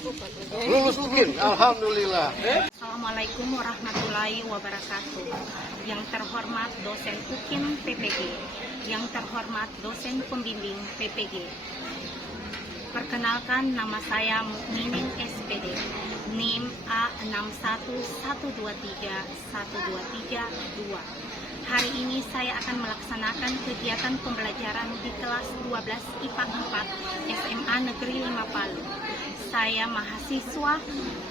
Lulus UKIN, alhamdulillah. Assalamualaikum warahmatullahi wabarakatuh. Yang terhormat dosen UKIN PPG, yang terhormat dosen pembimbing PPG. Perkenalkan, nama saya Mukminin SPD, NIM A61123123 Hari ini saya akan melaksanakan kegiatan pembelajaran di kelas 12 IPA 4 SMA Negeri 5 Palu. Saya mahasiswa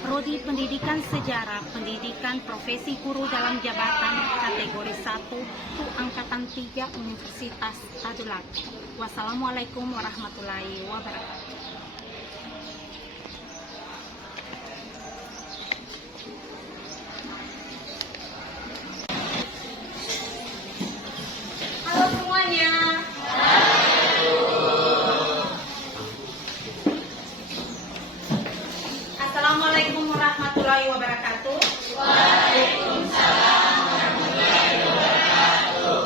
Prodi Pendidikan Sejarah Pendidikan Profesi Guru dalam Jabatan kategori 1 Angkatan 3 Universitas Tadulak. Wassalamualaikum warahmatullahi wabarakatuh. Halo semuanya. Assalamualaikum warahmatullahi wabarakatuh. Waalaikumsalam warahmatullahi wabarakatuh.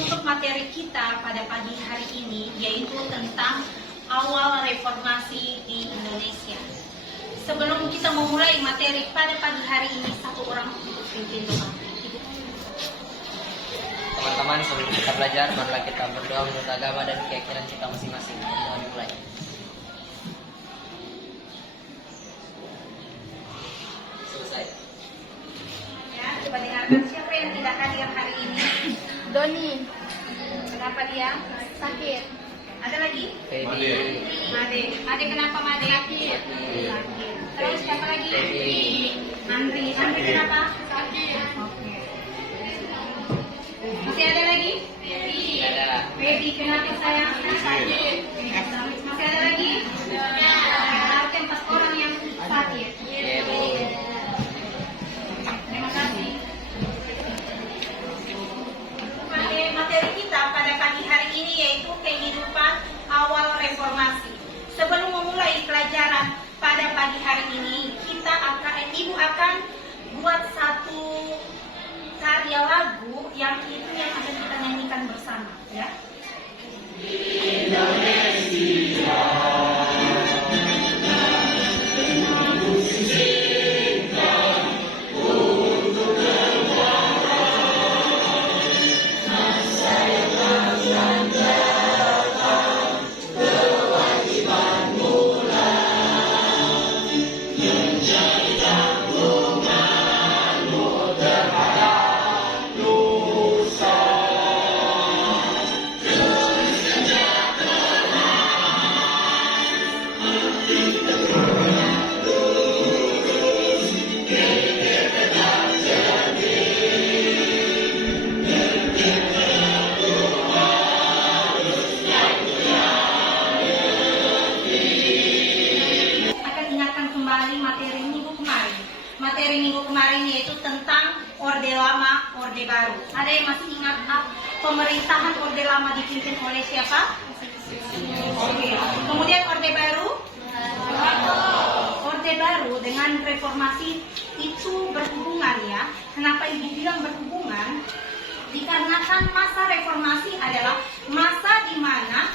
Untuk materi kita pada pagi hari ini yaitu tentang awal reformasi di Indonesia. Sebelum kita memulai materi pada pagi hari ini, satu orang untuk pimpin doa. Teman-teman, sebelum kita belajar, marilah kita berdoa menurut agama dan keyakinan kita masing-masing. Kita mulai. Selesai. Ya, coba dengarkan siapa yang tidak hadir hari ini. Doni, Kenapa dia? sakit. Ada lagi? Feby. Made kenapa Made? Sakit. Terus siapa lagi? Andri kenapa? Sakit. Oke. Masih ada lagi? Ada. Baby kenapa sayang? Sakit. Masih ada lagi? Ada 4 orang yang sakit. Feby. Terima kasih. Materi kita pada pagi hari ini yaitu kehidupan awal reformasi. Sebelum memulai pelajaran pada pagi hari ini, Ibu akan buat satu karya lagu yang akan kita nyanyikan bersama, ya. Materi minggu kemarin yaitu tentang Orde Lama, Orde Baru. Ada yang masih ingat pemerintahan Orde Lama dipimpin oleh siapa? Oke. Kemudian Orde Baru? Orde Baru dengan reformasi itu berhubungan, ya. Kenapa ibu bilang berhubungan? Dikarenakan masa reformasi adalah masa di mana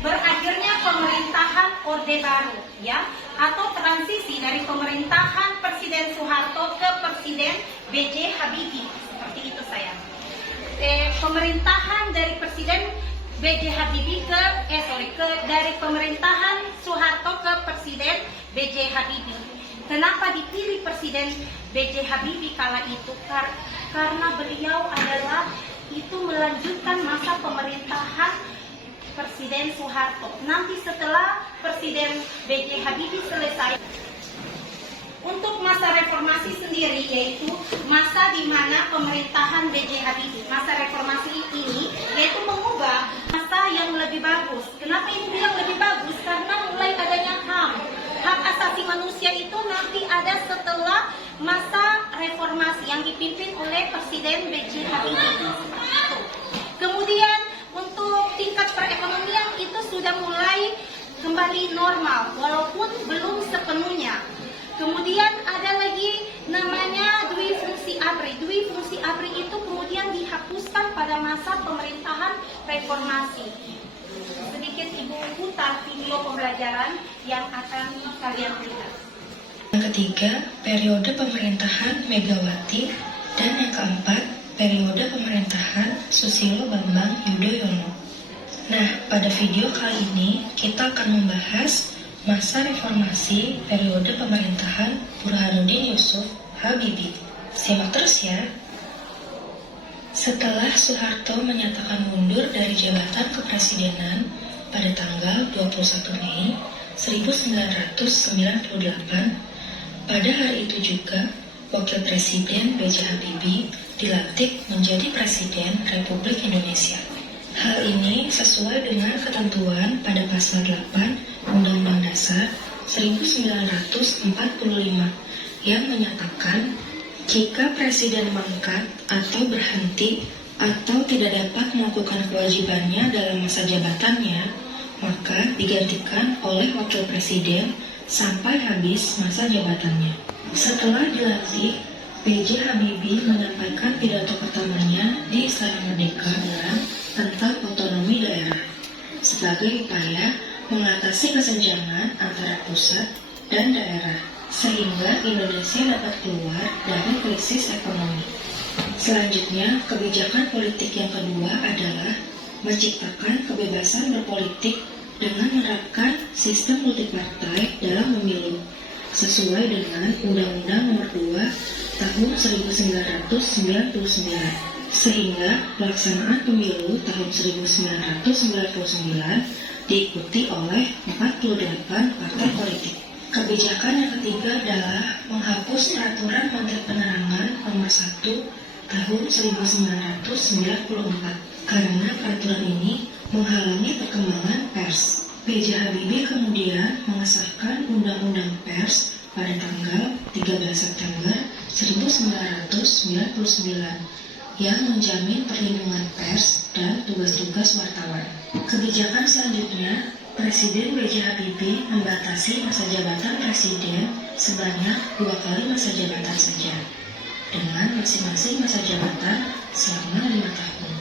berakhirnya pemerintahan Orde Baru, ya, atau transisi dari pemerintahan Presiden Soeharto ke Presiden B.J. Habibie, seperti itu sayang. Pemerintahan dari Presiden B.J. Habibie dari pemerintahan Soeharto ke Presiden B.J. Habibie. Kenapa dipilih Presiden B.J. Habibie kala itu? Karena beliau adalah itu melanjutkan masa pemerintahan Presiden Soeharto. Nanti setelah Presiden B.J. Habibie selesai, untuk masa reformasi sendiri yaitu masa di mana pemerintahan B.J. Habibie, masa reformasi ini yaitu mengubah masa yang lebih bagus. Kenapa ini bilang lebih bagus? Karena mulai adanya hak asasi manusia itu nanti ada setelah masa reformasi yang dipimpin oleh Presiden B.J. Habibie. Kemudian untuk tingkat perekonomian itu sudah mulai kembali normal, walaupun belum sepenuhnya. Kemudian ada lagi namanya Dwi Fungsi ABRI. Dwi Fungsi ABRI itu kemudian dihapuskan pada masa pemerintahan reformasi. Sedikit Ibu putar video pembelajaran yang akan kalian lihat. Yang ketiga, periode pemerintahan Megawati, dan yang keempat, periode pemerintahan Susilo Bambang Yudhoyono. Nah, pada video kali ini kita akan membahas masa reformasi periode pemerintahan Burhanuddin Yusuf Habibie. Simak terus ya. Setelah Soeharto menyatakan mundur dari jabatan kepresidenan pada tanggal 21 Mei 1998, pada hari itu juga Wakil Presiden B.J. Habibie dilantik menjadi Presiden Republik Indonesia. Hal ini sesuai dengan ketentuan pada pasal 8 Undang-Undang Dasar 1945 yang menyatakan jika Presiden mangkat atau berhenti atau tidak dapat melakukan kewajibannya dalam masa jabatannya, maka digantikan oleh Wakil Presiden sampai habis masa jabatannya. Setelah dilantik, B.J. Habibie menyampaikan pidato pertamanya di Istana Merdeka tentang otonomi daerah sebagai upaya mengatasi kesenjangan antara pusat dan daerah sehingga Indonesia dapat keluar dari krisis ekonomi. Selanjutnya, kebijakan politik yang kedua adalah menciptakan kebebasan berpolitik dengan menerapkan sistem multipartai dalam pemilu sesuai dengan Undang-Undang Nomor 2 Tahun 1999 sehingga pelaksanaan pemilu tahun 1999 diikuti oleh 48 partai politik. Kebijakan yang ketiga adalah menghapus Peraturan Menteri Penerangan Nomor 1 Tahun 1994 karena peraturan ini menghalangi perkembangan pers. B.J. Habibie kemudian mengesahkan Undang-Undang Pers pada tanggal 13 September 1999 yang menjamin perlindungan pers dan tugas-tugas wartawan. Kebijakan selanjutnya, Presiden B.J. Habibie membatasi masa jabatan Presiden sebanyak 2 kali masa jabatan saja, dengan masing-masing masa jabatan selama 5 tahun.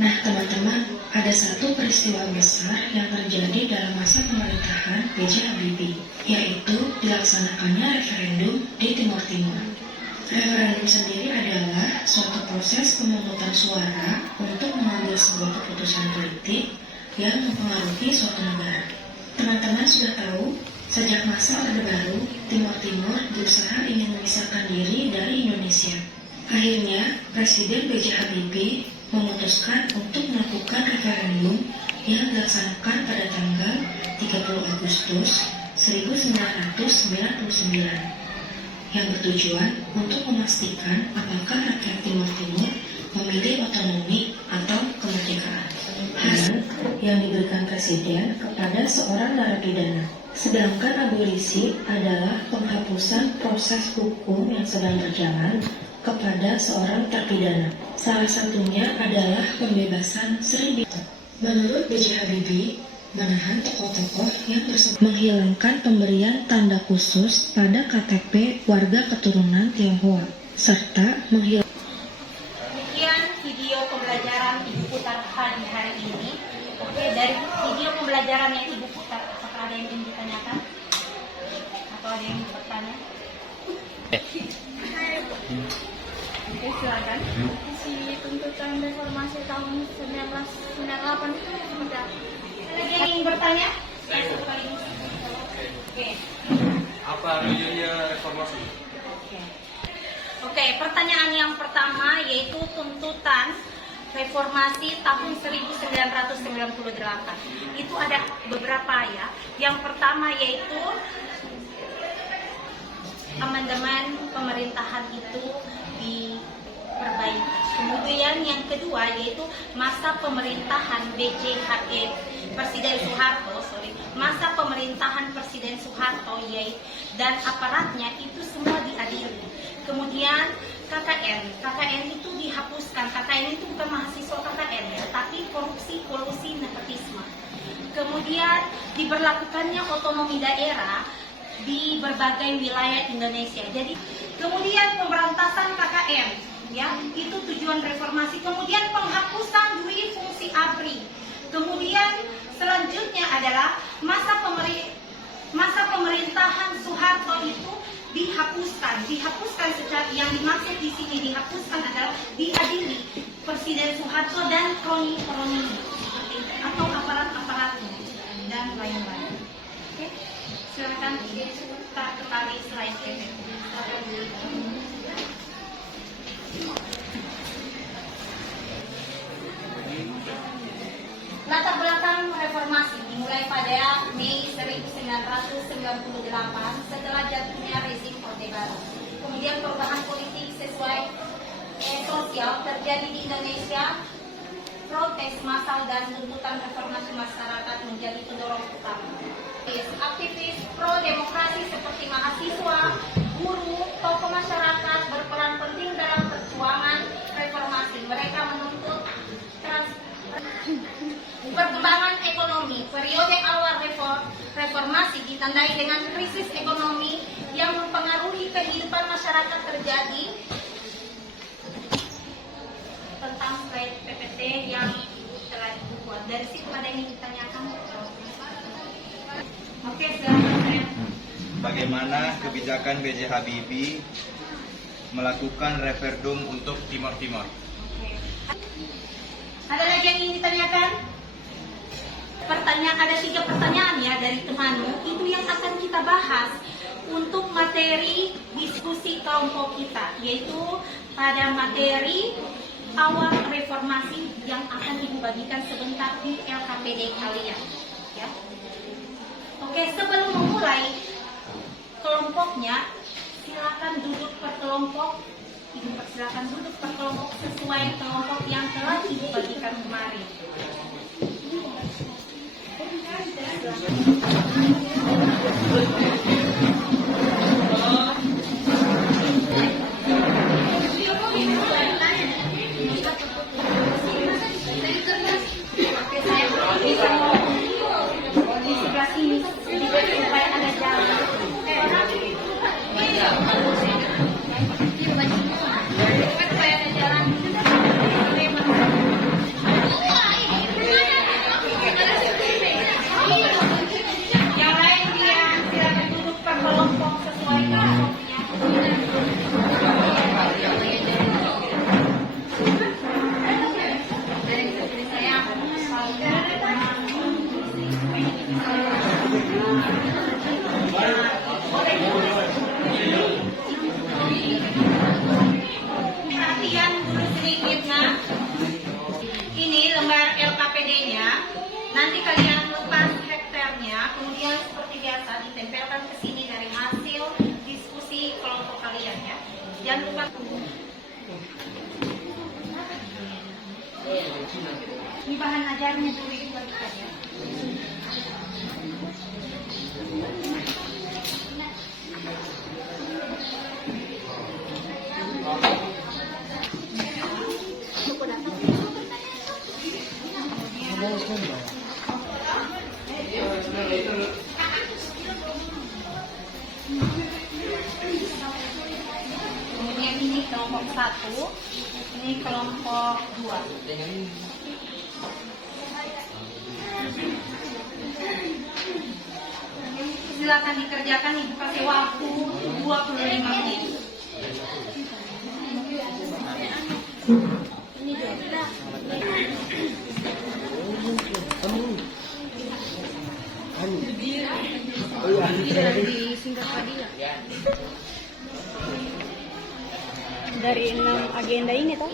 Nah teman-teman, ada satu peristiwa besar yang terjadi dalam masa pemerintahan B.J. Habibie, yaitu dilaksanakannya referendum di Timur Timur. Referendum sendiri adalah suatu proses pemungutan suara untuk mengambil sebuah keputusan politik yang mempengaruhi suatu negara. Teman-teman sudah tahu, sejak masa Orde Baru, Timur Timur berusaha ingin memisahkan diri dari Indonesia. Akhirnya, Presiden B.J. Habibie memutuskan untuk melakukan referendum yang dilaksanakan pada tanggal 30 Agustus 1999 yang bertujuan untuk memastikan apakah rakyat Timur Timur memilih otonomi atau kemerdekaan. Hal yang diberikan Presiden kepada seorang narapidana. Sedangkan abolisi adalah penghapusan proses hukum yang sedang berjalan kepada seorang terpidana. Salah satunya adalah pembebasan Sri Bintang. Menurut B.J. Habibie, menahan tokoh-tokoh yang tersebut, menghilangkan pemberian tanda khusus pada KTP warga keturunan Tionghoa, serta menghilangkan. Demikian video pembelajaran Ibu putar hari ini. Oke, dari video pembelajaran yang Ibu putar, apakah ada yang ingin ditanyakan? Atau ada yang ingin bertanya? Oke, silakan. Si tuntutan reformasi tahun 1998 itu sudah. Lagi yang ingin bertanya? Oke. Apa tujuannya reformasi? Oke, pertanyaan yang pertama yaitu tuntutan reformasi tahun 1998. Itu ada beberapa ya. Yang pertama yaitu amandemen pemerintahan itu diperbaiki. Kemudian yang kedua yaitu masa pemerintahan Presiden Soeharto, masa pemerintahan Presiden Soeharto dan aparatnya itu semua diadili. Kemudian KKN itu dihapuskan. KKN itu bukan mahasiswa KKN ya, tapi korupsi, kolusi, nepotisme. Kemudian diberlakukannya otonomi daerah di berbagai wilayah Indonesia. Jadi kemudian pemberantasan KKN, ya itu tujuan reformasi. Kemudian penghapusan dui fungsi ABRI. Kemudian selanjutnya adalah masa dihapuskan secara yang dimaksud di sini dihapuskan adalah diadili Presiden Soeharto dan kroni-kroninya atau aparat-aparatnya dan lain-lain. Oke, silakan kita kembali slide PPT. Latar belakang reformasi dimulai pada Mei 1998 setelah jatuhnya rezim Orde Baru. Kemudian perubahan politik sesuai sosial terjadi di Indonesia. Protes massal dan tuntutan reformasi masyarakat menjadi pendorong utama. Aktivis pro-demokrasi seperti mahasiswa, guru, tokoh masyarakat berperan penting dalam perjuangan reformasi. Mereka menuntut perkembangan ekonomi. Periode awal reformasi ditandai dengan krisis ekonomi yang mempengaruhi kehidupan masyarakat terjadi. Tentang slide PPT yang telah dibuat. Dari situ ada yang ditanyakan. Oke, silakan. Bagaimana kebijakan B.J. Habibie melakukan referendum untuk Timor Timur? Ada lagi yang ingin ditanyakan? Ada 3 pertanyaan ya dari temanmu. Itu yang akan kita bahas untuk materi diskusi kelompok kita, yaitu pada materi awal reformasi yang akan ibu bagikan sebentar di LKPD kalian. Ya. Oke, sebelum memulai kelompoknya, silakan duduk per kelompok. Ibu persilakan duduk per kelompok sesuai kelompok yang telah ibu bagikan kemarin. Oke, saya bisa mau di sebelah sini sedikit supaya ada jalan. Supaya ada jalan. Yang lain dia silakan duduk per kelompok sesuai kelompoknya. Perhatian dulu sedikit, nak. Ini lembar LKPD-nya. Nanti kalian lepas hektarnya, kemudian seperti biasa ditempelkan ke sini dari hasil diskusi kelompok kalian ya. Jangan lupa. Ini bahan ajarnya dulu itu ya. Kemudian ini kelompok 1, ini kelompok 2. Silakan dikerjakan, ibu kasih waktu 25 menit. Dari 6 agenda ini toh.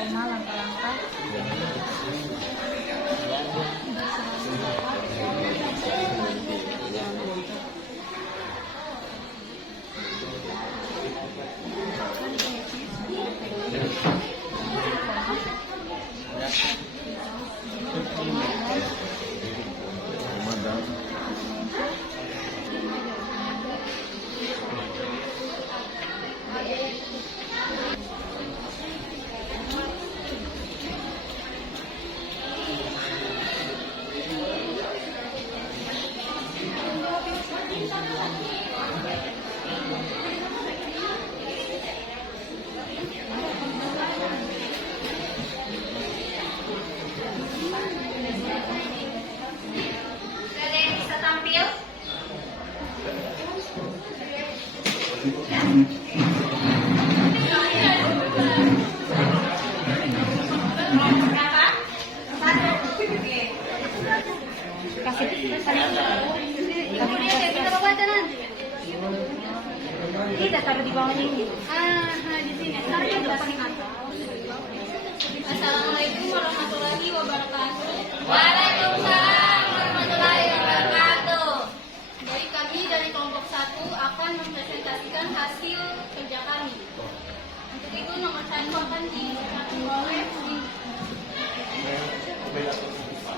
Koma langkah-langkah. Ada yang bisa tampil? Berapa? Satu. Oke. Kasih Kemudian kita bawa nanti. Kita taruh di bawahnya ini. Di sini. Taruh di paling atas. Assalamualaikum warahmatullahi wabarakatuh. Waalaikumsalam warahmatullahi wabarakatuh. Jadi kami dari kelompok 1 akan mempresentasikan hasil kerja kami. Untuk itu nomor 1 akan diperoleh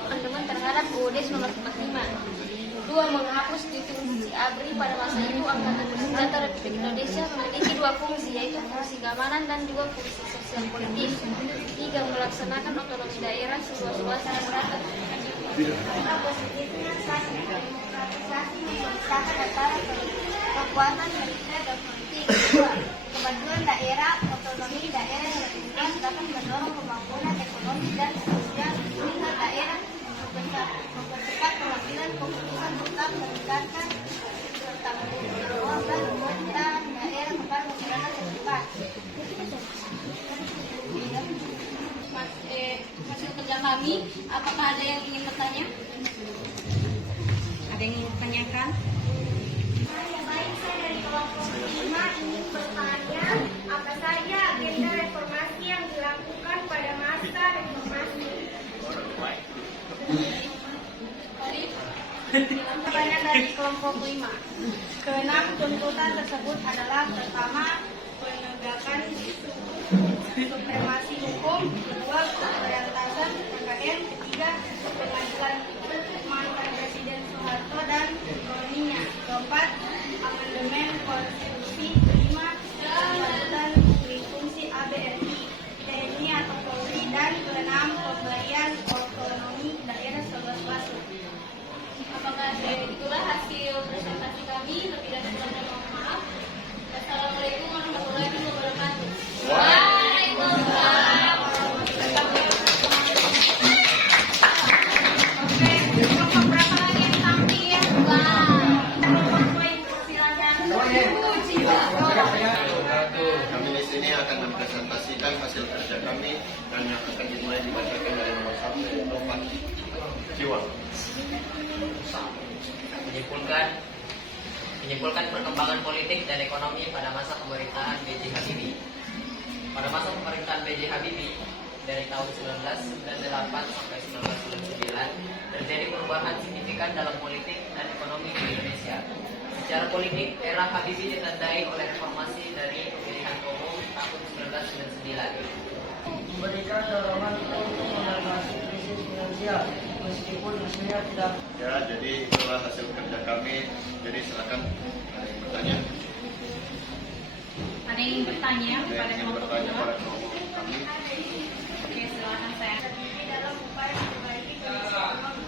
teman-teman terhadap UUD 1945. 2. Menghapus fungsi ABRI pada masa itu Angkatan Bersenjata Republik Indonesia memiliki 2 fungsi, yaitu fungsi keamanan dan 2 fungsi sosial politik. 3. Melaksanakan otonomi daerah seluas-luas masyarakat. Positifnya satu, demokratisasi memisahkan antara kekuatan militer dan politik. 2. Kemajuan daerah, otonomi daerah yang berkembang dapat mendorong pembangunan ekonomi dan sosial lingkungan daerah, mempercepat pengambilan keputusan serta meningkatkan pertanggungjawaban pemerintah daerah kepada masyarakat setempat. Hasil kerja kami, apakah ada yang ingin bertanya? Ada yang ingin ditanyakan? Baik, saya dari kelompok 5 ingin bertanya, apa saja agenda reformasi yang dilakukan pada masa reformasi? Pertanyaan dari kelompok 5. Keenam tuntutan tersebut adalah pertama, penegakan supremasi hukum, kedua, pemberantasan KKN, ketiga, pengajuan mantan Presiden Soeharto dan ekonominya, keempat, amandemen konstitusi, kelima, pembaruan fungsi ABRI, TNI atau Polri, dan keenam, pemberian otonomi daerah seluas-luasnya. Apakah itulah hasil presentasi kami? Lebih dari kurangnya mohon maaf. Assalamualaikum warahmatullahi wabarakatuh. Waalaikumsalam warahmatullahi wabarakatuh. Oke, kelompok berapa lagi yang tampil? Kelompok poin, silakan. Kami di sini akan mempresentasikan hasil kerja kami dan yang akan dimulai dibacakan dari nomor 1 yaitu Pak Jiwa. Menyimpulkan perkembangan politik dan ekonomi pada masa pemerintahan B.J. Habibie. Pada masa pemerintahan B.J. Habibie dari tahun 1998 sampai 1999 terjadi perubahan signifikan dalam politik dan ekonomi di Indonesia. Secara politik, era Habibie ditandai oleh reformasi dari pemilihan umum tahun 1999. Memberikan dorongan untuk modernisasi krisis finansial meskipun hasilnya tidak. Ya, jadi itulah hasil kerja kami. Jadi silakan ada yang bertanya. Ada yang ingin bertanya Ada kepada yang ingin kelompok bertanya 2? pada kelompok kami. Oke, silakan saya. Dalam upaya memperbaiki kondisi ekonomi.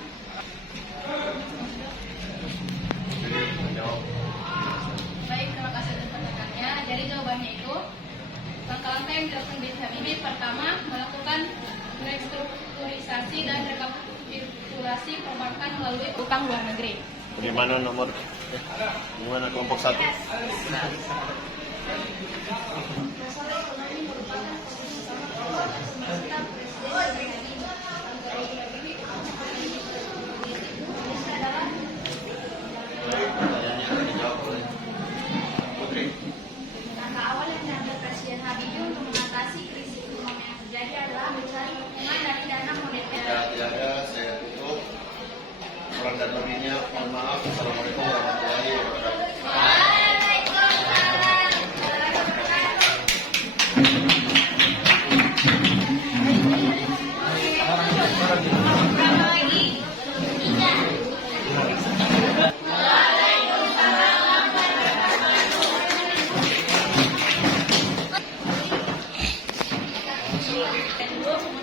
melalui utang luar negeri. Bagaimana kelompok 1? Pertanyaannya akan dijawab oleh Putri. Langkah awal yang diambil Presiden Habibie untuk mengatasi krisis ekonomi yang terjadi adalah mencari dukungan dari dana moneter. Ya, tidak ada, saya tutup. Kurang dan lebihnya, mohon maaf. Assalamualaikum warahmatullahi wabarakatuh.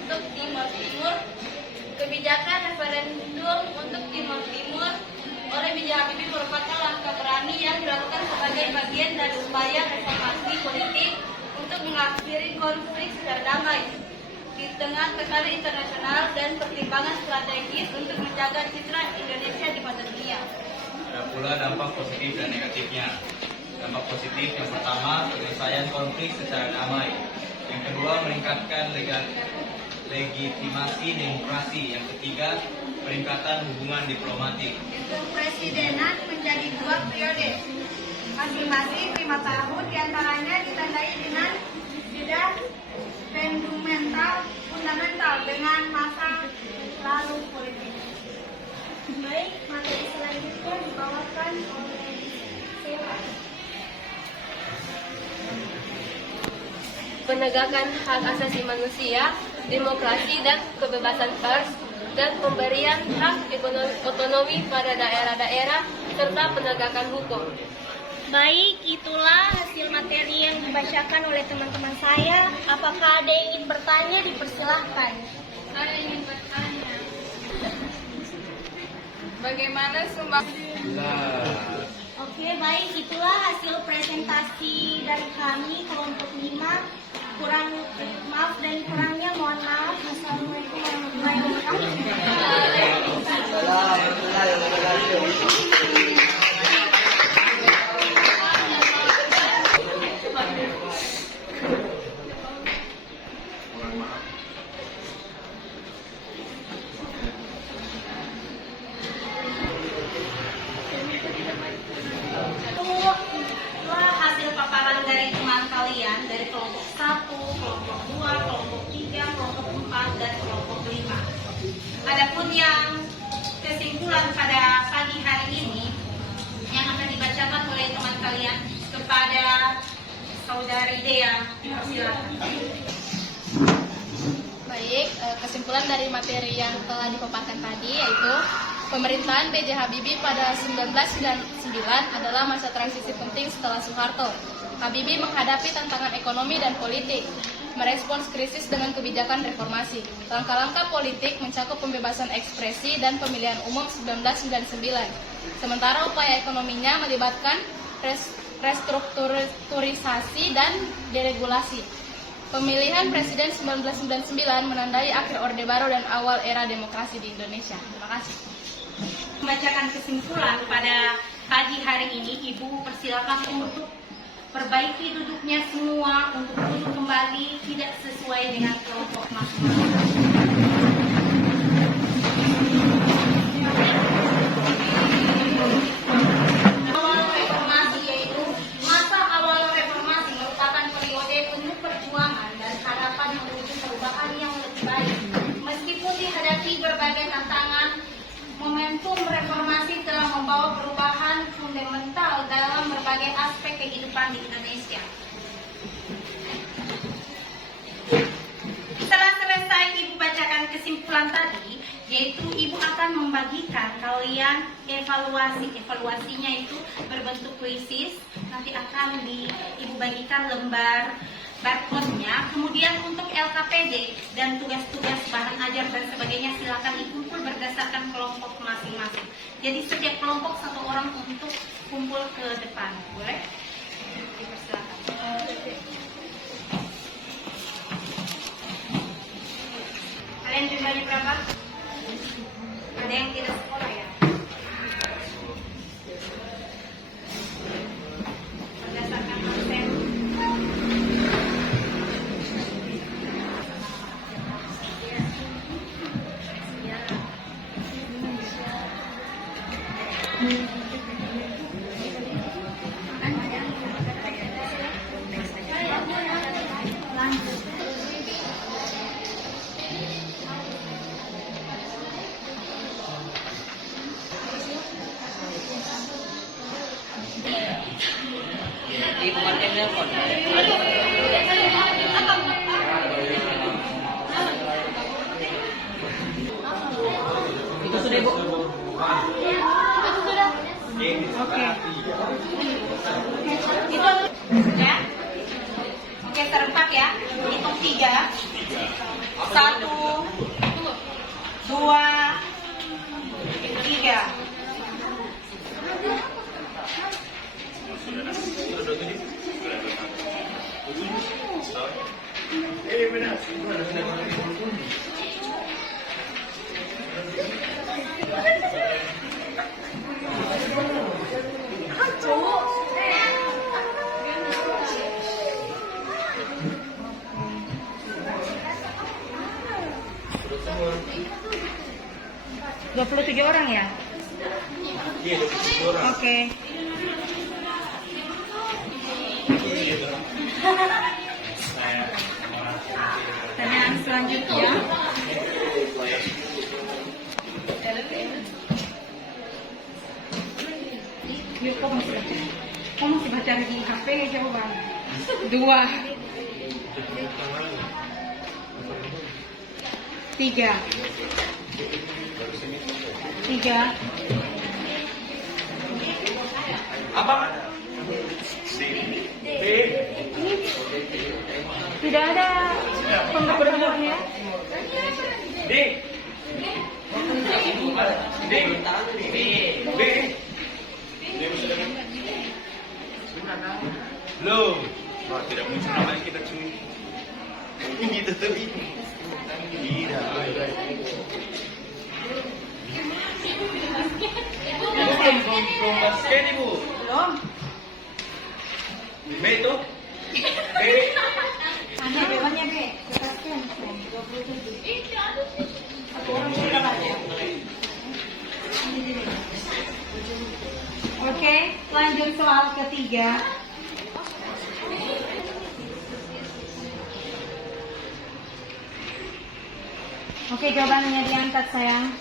Untuk Timur Timur, kebijakan referendum untuk Timur Timur oleh B.J. Habibie merupakan langkah berani yang dilakukan sebagai bagian dari upaya reformasi politik untuk mengakhiri konflik secara damai di tengah tekanan internasional dan pertimbangan strategis untuk menjaga citra Indonesia di mata dunia. Ada pula dampak positif dan negatifnya. Dampak positif yang pertama, penyelesaian konflik secara damai. Yang kedua, meningkatkan legitimasi demokrasi. Yang ketiga, peningkatan hubungan diplomatik. Kepresidenan menjadi 2 periode, masing-masing 5 tahun, diantaranya ditandai dengan jeda fundamental dengan masa lalu politik. Baik, materi selanjutnya dibawakan oleh Sewa. Penegakan hak asasi manusia, demokrasi dan kebebasan pers, dan pemberian hak otonomi pada daerah-daerah, serta penegakan hukum. Baik, itulah hasil materi yang dibacakan oleh teman-teman saya. Apakah ada yang ingin bertanya? Dipersilahkan. Ada yang ingin bertanya? Bagaimana sumbang? Oke, baik, itulah hasil presentasi dari kami kelompok 5. Maaf dan kurangnya mohon maaf. Assalamualaikum warahmatullahi Itulah hasil paparan dari teman kalian dari kelompok 1, kelompok 2, kelompok 3, kelompok 4, dan kelompok 5. Adapun yang kesimpulan pada pagi hari ini yang akan dibacakan oleh teman kalian kepada Saudari Dea, silakan. Baik, kesimpulan dari materi yang telah dipaparkan tadi yaitu pemerintahan B.J. Habibie pada 1999 adalah masa transisi penting setelah Soeharto. Habibie menghadapi tantangan ekonomi dan politik, merespons krisis dengan kebijakan reformasi. Langkah-langkah politik mencakup pembebasan ekspresi dan pemilihan umum 1999. Sementara upaya ekonominya melibatkan restrukturisasi dan deregulasi. Pemilihan Presiden 1999 menandai akhir Orde Baru dan awal era demokrasi di Indonesia. Terima kasih. Membacakan kesimpulan pada pagi hari ini, Ibu persilakan untuk perbaiki duduknya semua, untuk duduk kembali tidak sesuai dengan kelompok masing-masing. Awal reformasi yaitu masa awal reformasi merupakan periode penuh perjuangan dan harapan menuju perubahan yang lebih baik. Meskipun dihadapi berbagai tantangan, momentum reformasi telah membawa perubahan fundamental dalam berbagai aspek kehidupan di Indonesia. Setelah selesai Ibu bacakan kesimpulan tadi, yaitu Ibu akan membagikan kalian evaluasinya itu berbentuk kuisis. Nanti akan Ibu bagikan lembar barcode-nya. Kemudian untuk LKPD dan tugas-tugas bahan ajar dan sebagainya silakan dikumpul berdasarkan kelompok masing-masing. Jadi setiap kelompok 1 orang untuk kumpul ke depan. Boleh? Dipersilakan. Kalian jumlahnya berapa? Ada yang tidak sekolah ya? Ibu Martin nelpon. Itu sudah Ibu. Oke. Itu ya. Oke, serempak ya. Hitung 3. 1, 2, 3. Dua 23 orang ya? Iya, 27 orang. Oke. Pertanyaan selanjutnya. Yuk, kok masih baca? Kok masih baca di HP jawaban? 2, 3. 3. Apa? Tidak ada pemberitahuannya. D. Belum. Wah, tidak muncul namanya kita cuy. Ini tetap ini. Tidak. Belum basket Ibu. Belum. B itu. B. Mana jawabannya, Be? Jelaskan. 27. Satu orang sudah baca. Oke, lanjut soal ketiga. Oke, jawabannya diangkat, sayang.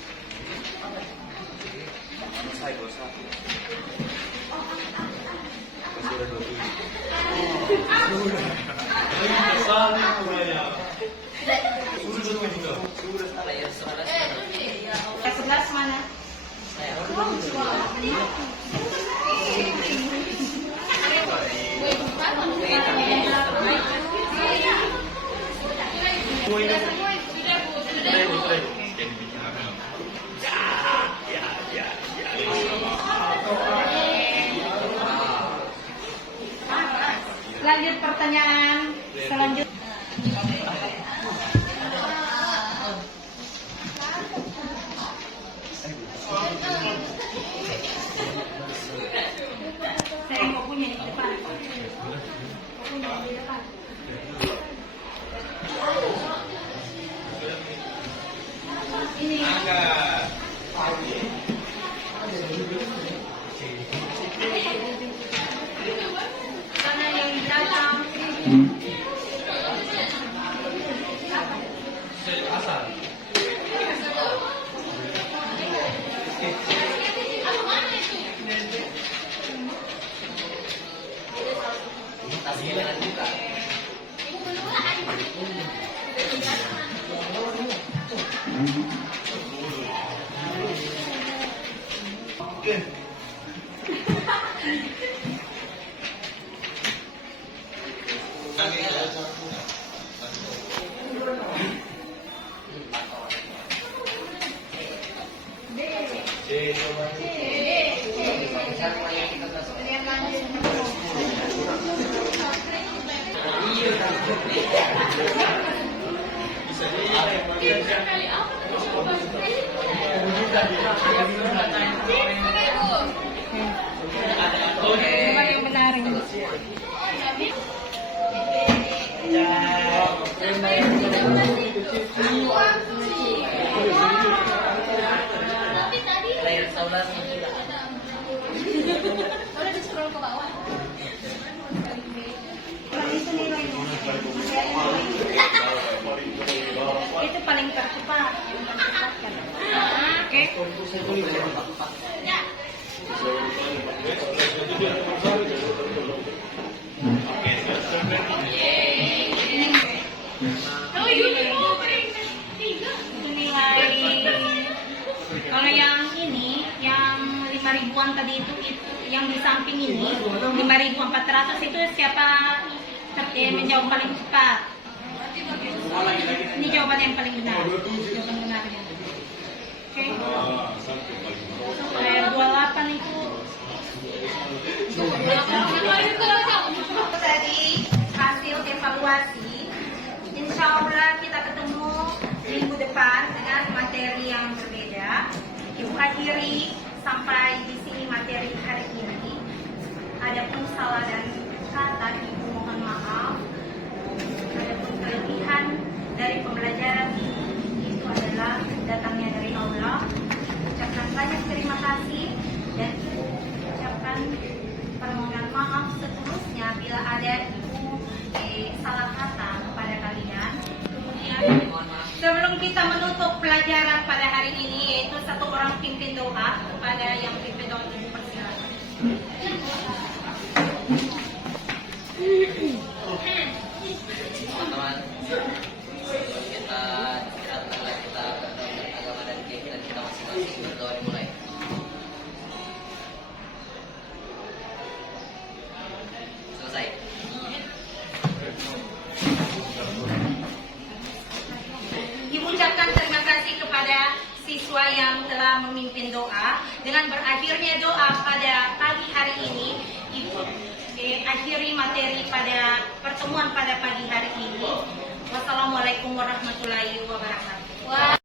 Yang 11 mana? Lanjut pertanyaan selanjutnya. Saya mau punya di depan. Punya di depan. Ini. Karena yang di belakang. Asal. Tasnya jangan buka. Coba yang benar ini. Layar 11 nih. Boleh di scroll ke bawah. Itu nilainya. Itu paling tercepat. Kan? Oke. Itu nilai. Kalau yang ini, yang 5.000-an tadi itu yang di samping ini 5.400 itu siapa menjawab paling cepat? Ini jawaban yang paling benar. Jawaban benarnya. Oke. Supaya 28 itu. Tadi hasil evaluasi. Insya Allah kita ketemu minggu depan dengan materi yang berbeda. Ibu akhiri sampai di sini materi hari ini. Adapun salah dan kata Ibu mohon maaf. Adapun kelebihan dari pembelajaran itu adalah datangnya dari Allah. Ucapkan banyak terima kasih dan ucapkan permohonan maaf seterusnya bila ada Ibu salah kata kepada kalian. Kemudian sebelum kita menutup pelajaran pada hari ini, yaitu satu orang pimpin doa kepada yang pimpin doa Ibu persilakan. Teman-teman, kita berdoa tentang agama dan keyakinan kita masing-masing. Berdoa dimulai. Selesai. Ibu ucapkan terima kasih kepada siswa yang telah memimpin doa. Dengan berakhirnya doa pada pagi hari ini, Ibu akhiri materi pada pertemuan pada pagi hari ini. Wassalamualaikum warahmatullahi wabarakatuh.